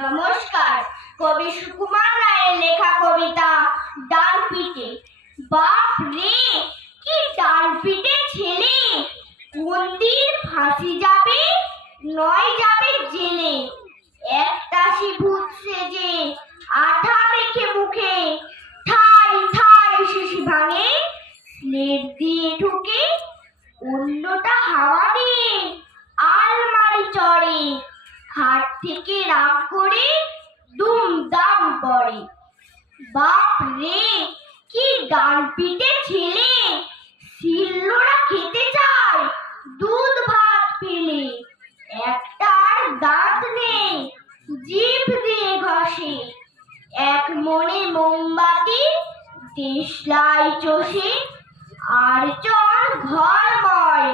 নমস্কার। কবি সুকুমার রায়ের লেখা কবিতা ডান পিঠে। বাপ রে, কি ডান পিঠে ছেলে, কোন দিন ফাঁসি যাবে নয় যাবে জেলে। একটাশি ভূত সেজে আঠা মেখে মুখে, ঠাই ঠাই শিশি ভাঙে স্লেট দিয়ে ঢুকে, অন্যটা হাওয়া দিয়ে আলমারি চড়ে, হাত থেকে রাগ করে দুমদাম পড়ে। বাপ রে, কি ডান পিঠে ছেলে, শিলনোড়া খেতে চায় দুধ ভাত ফেলে। একটার দাঁত নেই, জিভ দিয়ে ঘষে, এক মনে মোমবাতি দেশলাই চষে, আর চর ঘরময়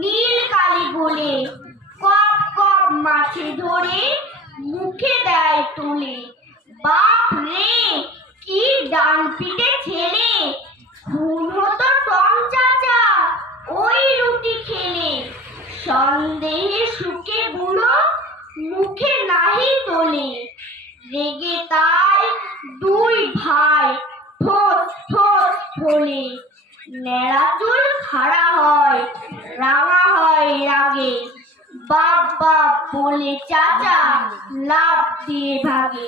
নীল কালি বলে, কপ কপ মাছে ধরে মুখে দেয় তুলে। বাপ রে, কি ডান পিঠে ছেলে, খুন হতো টম চাচা ওই রুটি খেলে। সন্দেহে সুখে বুড়ো মুখে নাহি তোলে, রেগে তাই দুই ভাই ঠোঁট ঠোঁট ফোলে। নেড়া চুল খাড়া হয়, রাঙা হয় রাগে, বাপ বাপ বলে চাচা লাফ দিয়ে ভাগে।